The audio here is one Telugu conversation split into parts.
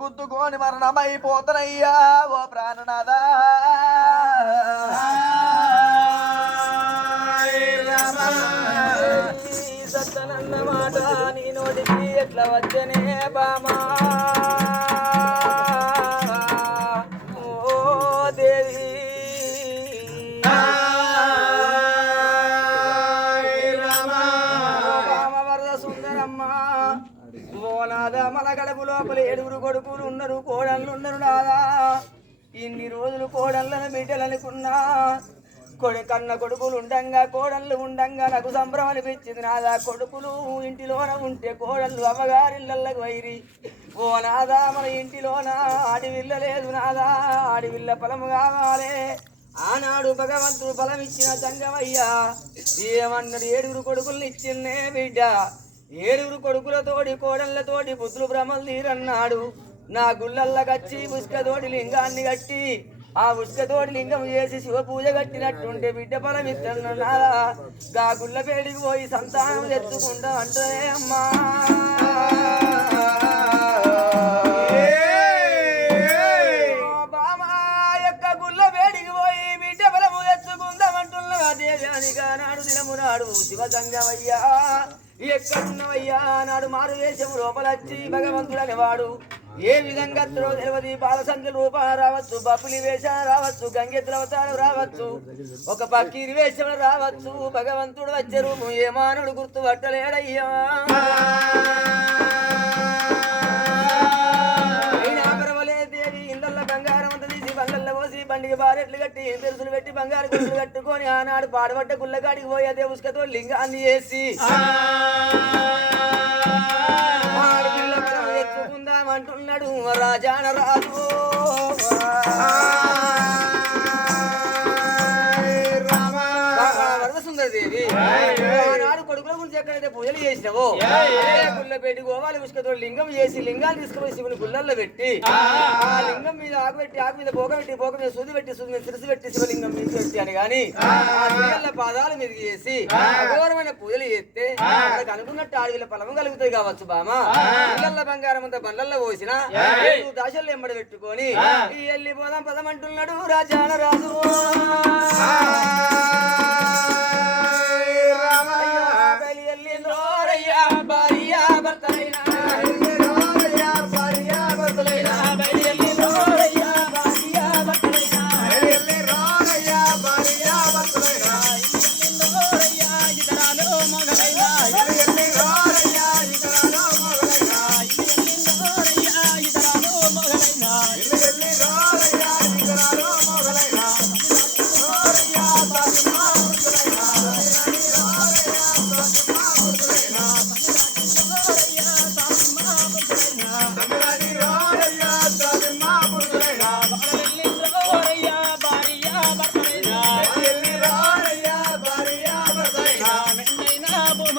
గుద్దుకొని మరణమైపోతానయ్యా ఓ ప్రాణనాథా సత్తనన్నమాట నీ నోటికి ఎట్లా వచ్చనే బామా ఓ దేవి మన గడపు లోపల 7 కొడుకులు ఉన్నారు కోడళ్ళు ఉన్నారు నాదా ఇన్ని రోజులు కోడళ్ళను బిడ్డలనుకున్నా కన్న కొడుకులు ఉండంగా కోడళ్ళు ఉండంగా నాకు సంబరం అనిపించింది నాదా కొడుకులు ఇంటిలోన ఉంటే కోడళ్ళు అమ్మగారిళ్ళకు వైరి ఓ నాదా మన ఇంటిలోన ఆడివిల్ల లేదు నాదా ఆడివిల్ల పొలము కావాలి ఆనాడు భగవంతుడు బలం ఇచ్చిన సంగమయ్యా ఏమన్నాడు 7 కొడుకుల్ని ఇచ్చిందే బిడ్డ 7 కొడుకులతోటి కోడళ్ళతోటి బుద్ధులు భ్రమలు తీరన్నాడు నా గుళ్ళల్లకచ్చి ఉస్కతోటి లింగాన్ని కట్టి ఆ ఉస్కతోటి లింగం చేసి శివ పూజ కట్టినట్టుంటే బిడ్డ ఫలమిస్తున్నాడా గా గుళ్ళ పేడికి పోయి సంతానం తెచ్చుకుంటా అంటే అమ్మా బామా యొక్క గుళ్ళ పేడికి పోయి బిడ్డ ఫలము తెచ్చుకుందామంటున్నా దేశానిగా నాడు దినము నాడు శివ సంగమయ్యా ఎక్కడున్నవయ్యా నాడు మారు వేషము లోపలచ్చి భగవంతుడు అనేవాడు ఏ విధంగా తెలియదు బాలసంఖ్య రూపాలు రావచ్చు బపులి వేషాలు రావచ్చు గంగెత్తుల అవతారం రావచ్చు ఒక పక్కీరి వేషం రావచ్చు భగవంతుడు వచ్చే రూపం ఏ మానవుడు గుర్తుపట్టలేడయ్యా అయినా పర్వాలేదేవి ఇందల్ల బంగారం అంత తీసి బండల్లో పోసి బండికి బారెట్లు కట్టి తెరుసులు పెట్టి బంగారు గుళ్ళు కట్టుకొని ఆనాడు పాడబడ్డ గుళ్ళగాడికి పోయి అదే ఉసుకతో లింగాన్ని వేసి తెచ్చుకుందామంటున్నాడు రాజాన రాజు వరదసుందరదేవి ఆనాడు కొడుకుల గురించి ఎక్కడైతే పూజలు చేసినావో గుళ్ళ పెట్టి గోవాలి ఉసుకతో లింగం చేసి లింగాలు తీసుకుపోయి శివుని గుళ్ళల్లో పెట్టి ఆ లింగం మీద ఆకు పెట్టి ఆకు మీద పోక పెట్టి పోక మీద సూది పెట్టి సూది మీద తిరిసి పెట్టి శివలింగం మీద పెట్టి అని గాని ఆ శివల్ల పాదాల మీద చేసి అఘోరమైన పూజలు చేస్తే వాళ్ళకి అనుకున్నట్టు ఆడవిల ఫలము కలుగుతాయి కావచ్చు బామా ఇళ్ళల్లో బంగారం అంతా బండ్లల్లో పోసిన దాశల్లో ఎంబడి పెట్టుకొని వెళ్ళిపోదాం పదమంటున్నాడు రాజాన రాజు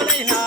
Bye.